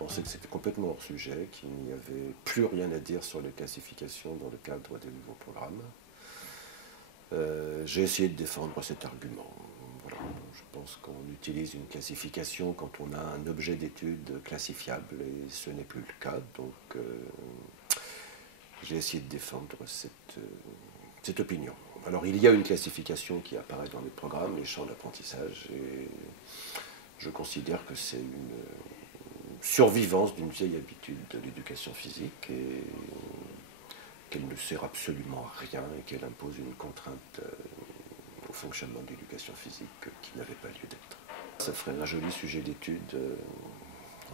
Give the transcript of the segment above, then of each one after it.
On sait que c'était complètement hors sujet, qu'il n'y avait plus rien à dire sur les classifications dans le cadre des nouveaux programmes. J'ai essayé de défendre cet argument. Voilà. Je pense qu'on utilise une classification quand on a un objet d'étude classifiable et ce n'est plus le cas. Donc j'ai essayé de défendre cette opinion. Alors il y a une classification qui apparaît dans les programmes, les champs d'apprentissage, et je considère que c'est une survivance d'une vieille habitude de l'éducation physique et qu'elle ne sert absolument à rien et qu'elle impose une contrainte au fonctionnement de l'éducation physique qui n'avait pas lieu d'être. Ça ferait un joli sujet d'étude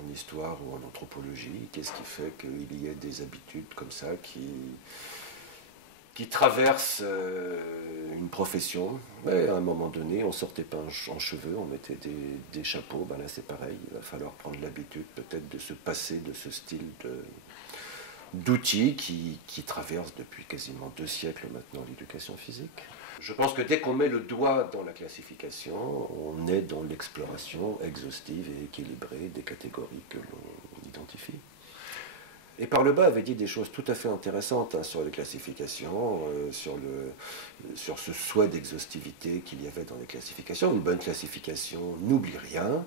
en histoire ou en anthropologie. Qu'est-ce qui fait qu'il y ait des habitudes comme ça qui traversent une profession? Mais à un moment donné, on ne sortait pas en cheveux, on mettait des chapeaux. Ben là, c'est pareil. Il va falloir prendre l'habitude peut-être de se passer de ce style d'outils qui traversent depuis quasiment 2 siècles maintenant l'éducation physique. Je pense que dès qu'on met le doigt dans la classification, on est dans l'exploration exhaustive et équilibrée des catégories que l'on identifie. Et par le bas avait dit des choses tout à fait intéressantes sur les classifications, sur ce souhait d'exhaustivité qu'il y avait dans les classifications. Une bonne classification n'oublie rien,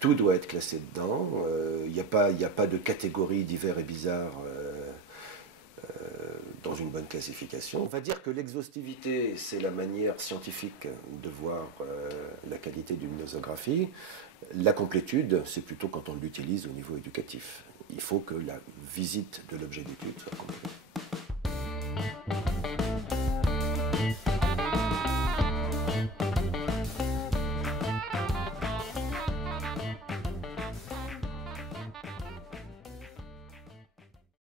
tout doit être classé dedans, il n'y a pas de catégories divers et bizarres dans une bonne classification. On va dire que l'exhaustivité, c'est la manière scientifique de voir la qualité d'une nosographie. La complétude, c'est plutôt quand on l'utilise au niveau éducatif. Il faut que la visite de l'objet d'étude soit complète.